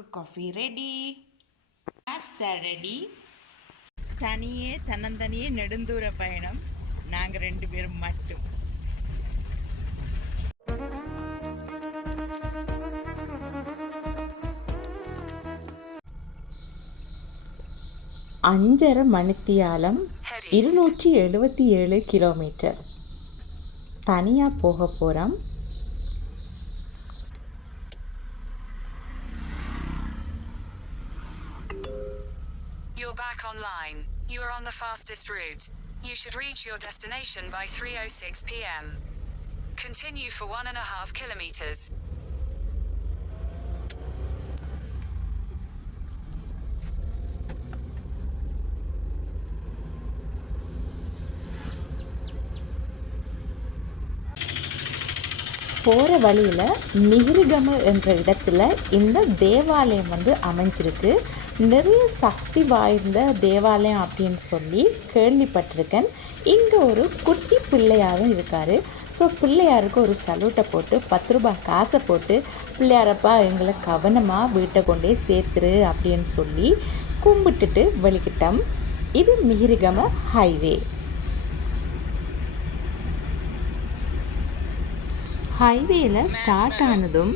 சுக்கு coffee ready. Pasta ready. தன்னந்தனியே நெடுந்தூர பயணம். நாங்கள் 2 பேரும் மட்டும். அஞ்சரை மணித்தியாலம் 277 கிலோமீட்டர் தனியாக போக போகிறோம். You're back online. You are on the fastest route. You should reach your destination by 3:06 p.m. Continue for 1.5 kilometers. போகிற வழியில் மிகிரிகம என்ற இடத்துல இந்த தேவாலயம் அமைஞ்சிருக்கு. நிறைய சக்தி வாய்ந்த தேவாலயம் அப்படின்னு சொல்லி கேள்விப்பட்டிருக்கேன். இங்கே ஒரு குட்டி பிள்ளையாரும் இருக்கார். ஸோ பிள்ளையாருக்கு ஒரு சல்யூட்டை போட்டு 10 ரூபாய் காசை போட்டு, பிள்ளையாரப்பா எங்களை கவனமாக வீட்டை கொண்டே சேர்த்துரு அப்படின்னு சொல்லி கும்பிட்டுட்டு வெளிக்கிட்டோம். இது மிகிரிகம ஹைவே. ஹைவேயில் ஸ்டார்ட் ஆனதும்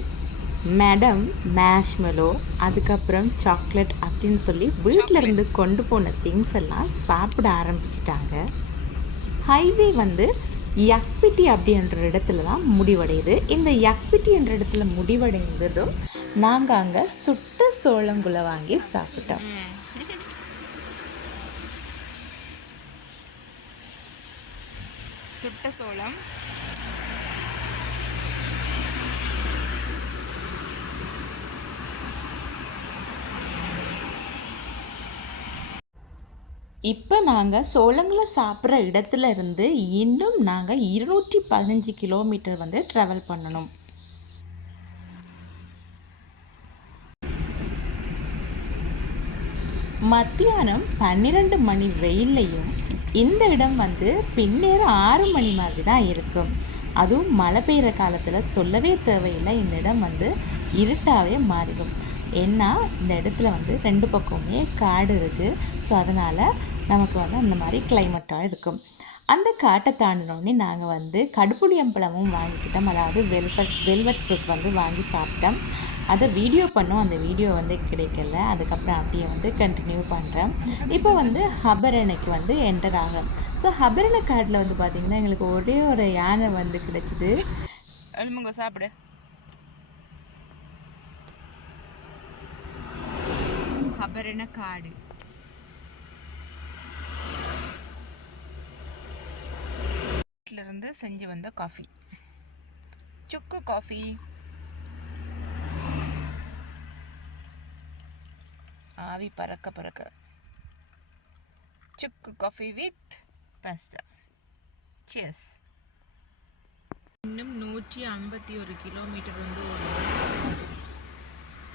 மேடம் மேஷ்மெலோ, அதுக்கப்புறம் சாக்லேட் அப்படின்னு சொல்லி வீட்டிலேருந்து கொண்டு போன திங்ஸ் எல்லாம் சாப்பிட ஆரம்பிச்சிட்டாங்க. ஹைவே யக்பிட்டி அப்படின்ற இடத்துல தான் முடிவடையுது. இந்த யக்பிட்டி என்ற இடத்துல முடிவடைந்ததும் நாங்கள் அங்கே சுட்ட சோளங்குலை வாங்கி சாப்பிட்டோம். சுட்ட சோளம் இப்போ நாங்கள் சோளங்களை சாப்பிட்ற இடத்துல இருந்து இன்னும் நாங்கள் 215 கிலோமீட்டர் ட்ராவல் பண்ணணும். மத்தியானம் 12 மணி வெயில்லையும் இந்த இடம் பின்னேரம் 6 மணி மாதிரி தான் இருக்கும். அதுவும் மழை பெய்கிற காலத்தில் சொல்லவே தேவையில்லை. இந்த இடம் இருட்டாகவே மாறிடும். ஏன்னா இந்த இடத்துல 2 பக்கமுமே காடு இருக்குது. ஸோ அதனால் நமக்கு அந்த மாதிரி கிளைமேட்டாக இருக்கும். அந்த காட்டை தாண்டினோடனே நாங்கள் கடுப்புளியம்பழமும் வாங்கிக்கிட்டோம். அதாவது வெல்வெட் ஃப்ரூட் வாங்கி சாப்பிட்டோம். அதை வீடியோ பண்ணோம். அந்த வீடியோ கிடைக்கல. அதுக்கப்புறம் அப்படியே கண்டினியூ பண்ணுறேன். இப்போ ஹபரணைக்கு என்டர் ஆகும். ஸோ ஹபரணை காட்டில் பார்த்திங்கன்னா எங்களுக்கு ஒரே ஒரு யானை கிடைச்சிது. எலும்புங்க சாப்பிடு. ஹபரணை காடு இருந்து செஞ்சு வந்த காஃபி, சுக்கு காஃபி. ஆவி பறக்க பறக்க சுக்கு காஃபி வித் பாஸ்தா. சியர்ஸ். இன்னும் 151 கிலோமீட்டர் ஓடும்.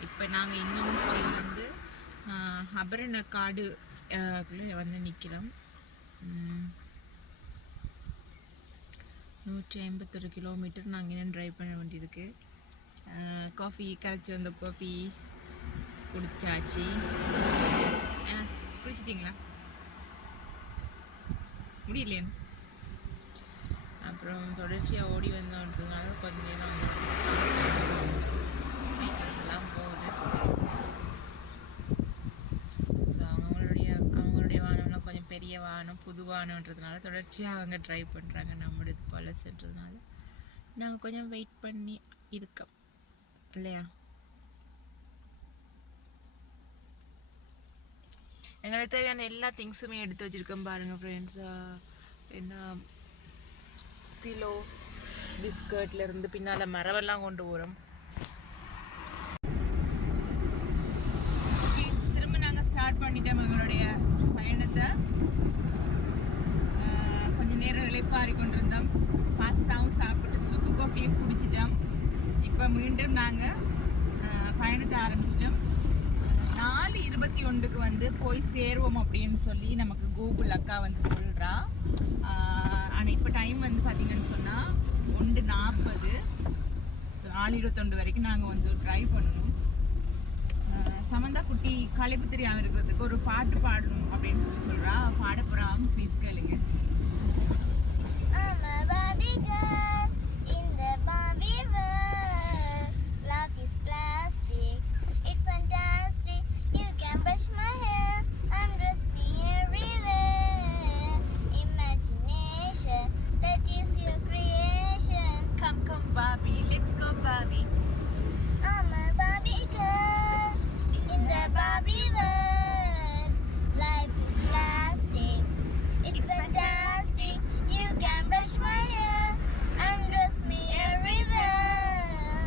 இப்போ நாங்கள் இன்னும் ஸ்டில் ஹபரணை காடு நிற்கிறோம். 151 கிலோமீட்டர் நாங்கள் இன்னும் ட்ரைவ் பண்ண வேண்டியிருக்கு. காஃபி கரைச்சி வந்த காஃபி குடிச்சாச்சு. குடிச்சிட்டிங்களா? முடியலையேன்னு அப்புறம் தொடர்ச்சியாக ஓடி வந்தோன்றதுனால கொஞ்ச நேரம் வெஹிக்கிள்ஸ் எல்லாம் போகுது. ஸோ அவங்களுடைய வாகனம்லாம் கொஞ்சம் பெரிய வாகனம், புது வாகனன்றதுனால தொடர்ச்சியாக அவங்க ட்ரைவ் பண்ணுறாங்க. நம்மளுடைய பழசுன்றதுனால நாங்கள் கொஞ்சம் வெயிட் பண்ணி இருக்கோம் இல்லையா? எங்களுக்கு தேவையான எல்லா திங்ஸுமே எடுத்து வச்சுருக்கோம் பாருங்கள் ஃப்ரெண்ட்ஸ். என்ன பிலோ, பிஸ்கட்லேருந்து பின்னால் மரவெல்லாம் கொண்டு போகிறோம். திரும்ப நாங்கள் ஸ்டார்ட் பண்ணிட்டோம் எங்களுடைய பயணத்தை. கொஞ்சம் நேரம் இளைப்பாரி கொண்டிருந்தோம். பாஸ்தாவும் சாப்பிட்டு சுக்கு காஃபியும் குடிச்சிட்டோம். இப்போ மீண்டும் நாங்கள் பயணத்தை ஆரம்பிச்சிட்டோம். 4:21 போய் சேருவோம் அப்படின்னு சொல்லி நமக்கு கூகுள் அக்கா சொல்கிறா. ஆனால் இப்போ டைம் பார்த்தீங்கன்னு சொன்னால் 1:40. ஸோ 4:21 வரைக்கும் நாங்கள் ட்ரைவ் பண்ணணும். சமந்தா குட்டி களைப்பு தெரியாம இருக்கிறதுக்கு ஒரு பாட்டு பாடணும் அப்படின்னு சொல்றா. பாட போறான், ப்ளீஸ் கேளுங்க. I'm a Barbie girl in the Barbie world. Love is plastic, it's fantastic. You can brush my hair, undress me everywhere. Imagination, that is your creation. Come Barbie, let's go Barbie. I'm a Barbie girl in the Barbie world. Life is plastic, it's fantastic. You can brush my hair, undress me everywhere.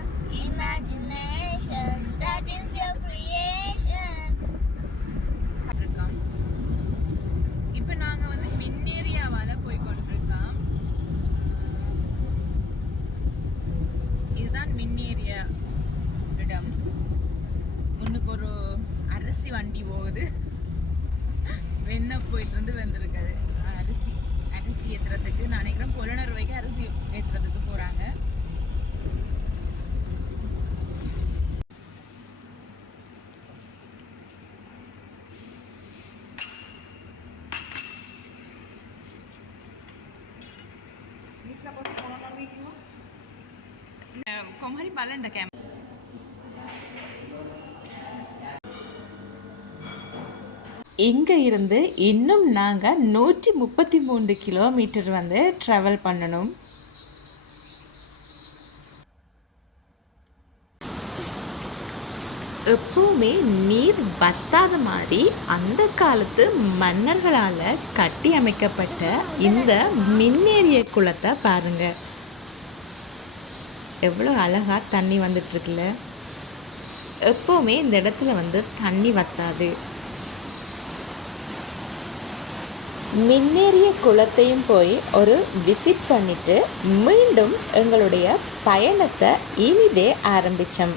Imagination, that is your creation. இருக்கோம். இப்போ நாங்க வந்து மின்னேரியாவால போய் கொண்டிருக்கோம். இதுதான் மின்னேரியா இடம். முன்னுக்கு ஒரு அரிசி வண்டி போகுது. வெண்ணப்போயிலிருந்து வந்திருக்காது அரிசி ஏற்றுறதுக்கு. நான் நினைக்கிறேன் புலனறுவைக்கு அரிசி ஏற்றுறதுக்கு போகிறாங்க. කොහරි බලන්න කැම இங்கே இருந்து இன்னும் நாங்கள் 133 கிலோமீட்டர் வந்து ட்ராவல் பண்ணணும். எப்பவுமே நீர் வத்தாத மாதிரி அந்த காலத்து மன்னர்களால் கட்டி அமைக்கப்பட்ட இந்த மின்னேறிய குளத்தை பாருங்க. எவ்வளோ அழகாக தண்ணி வந்துட்டுருக்குல்ல. எப்போவுமே இந்த இடத்துல வந்து தண்ணி வத்தாது. மின்னேறிய குளத்தையும் போய் ஒரு விசிட் பண்ணிட்டு மீண்டும் எங்களுடைய பயணத்தை இனிதே ஆரம்பித்தோம்.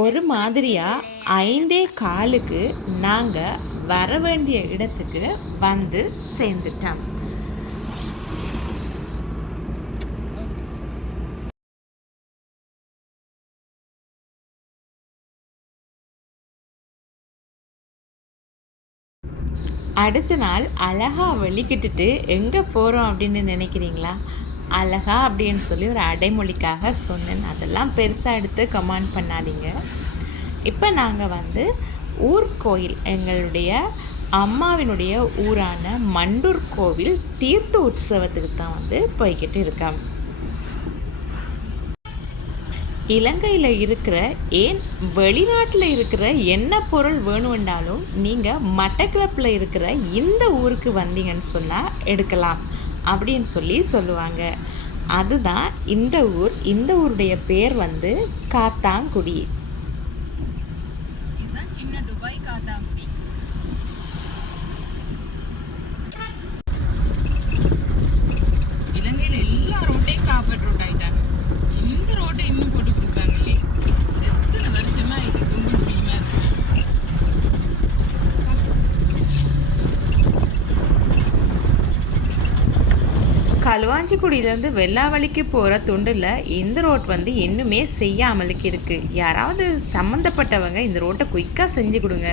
ஒரு மாதிரியாக 5:15 நாங்கள் வர வேண்டிய இடத்துக்கு வந்து சேர்ந்துட்டோம். அடுத்த நாள் அழகாக வெளிக்கிட்டுட்டு எங்கே போகிறோம் அப்படின்னு நினைக்கிறீங்களா? அழகா அப்படின்னு சொல்லி ஒரு அடைமொழிக்காக சொன்னேன். அதெல்லாம் பெருசாக எடுத்து கமெண்ட் பண்ணாதீங்க. இப்போ நாங்கள் வந்து ஊர்கோயில், எங்களுடைய அம்மாவினுடைய ஊரான மண்டூர் கோவில் தீர்த்த உற்சவத்துக்கு தான் வந்து போய்கிட்டு இருக்கோம். இலங்கையில் இருக்கிற, ஏன் வெளிநாட்டில் இருக்கிற என்ன பொருள் வேணும்னாலும் நீங்கள் மட்டக்களப்பில் இருக்கிற இந்த ஊருக்கு வந்தீங்கன்னு சொன்னால் எடுக்கலாம் அப்படின்னு சொல்லுவாங்க. அதுதான் இந்த ஊர். இந்த ஊருடைய பேர் வந்து காத்தாங்குடி. இதுதான் சின்ன துபாய் காத்தாங்குடி. இலங்கையில் எல்லா ரோட்டையும் காப்பட் ரோட் ஆகிட்டாங்க. இந்த ரோட்டை இன்னும் களுவாஞ்சிக்குடியிலேருந்து வெள்ளாவளிக்கு போகிற துண்டில் இந்த ரோட் வந்து இன்னுமே செய்யாமலுக்கு இருக்குது. யாராவது சம்மந்தப்பட்டவங்க இந்த ரோட்டை குயிக்காக செஞ்சு கொடுங்க.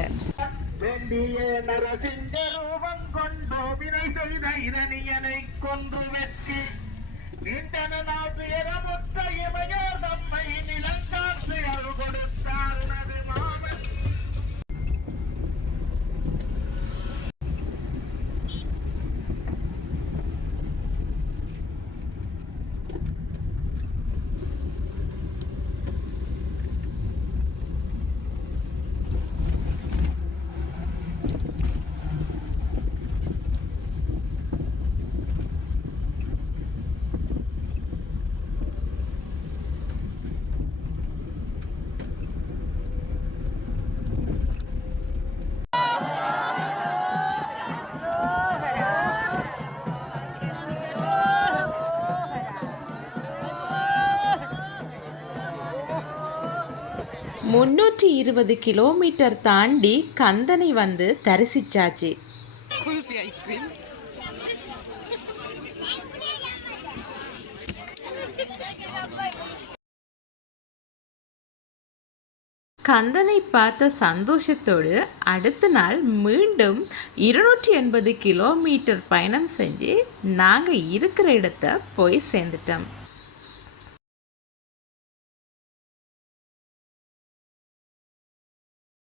வேண்டிய நரசிங்க ரூபம் கொண்டோ வினை செய்த இரணியனை கொன்று வெற்றி நீண்டன நாட்டுயரமுத்த இமையோர் தம்மை நிலங்காற்று அரு கொடுத்தார் உனது மாமன். முன்னூற்றி 20 கிலோமீட்டர் தாண்டி கந்தனை வந்து தரிசிச்சாச்சு. கந்தனை பார்த்த சந்தோஷத்தோடு அடுத்த நாள் மீண்டும் 280 கிலோமீட்டர் பயணம் செஞ்சு நாங்கள் இருக்கிற இடத்த போய் சேர்ந்துட்டோம்.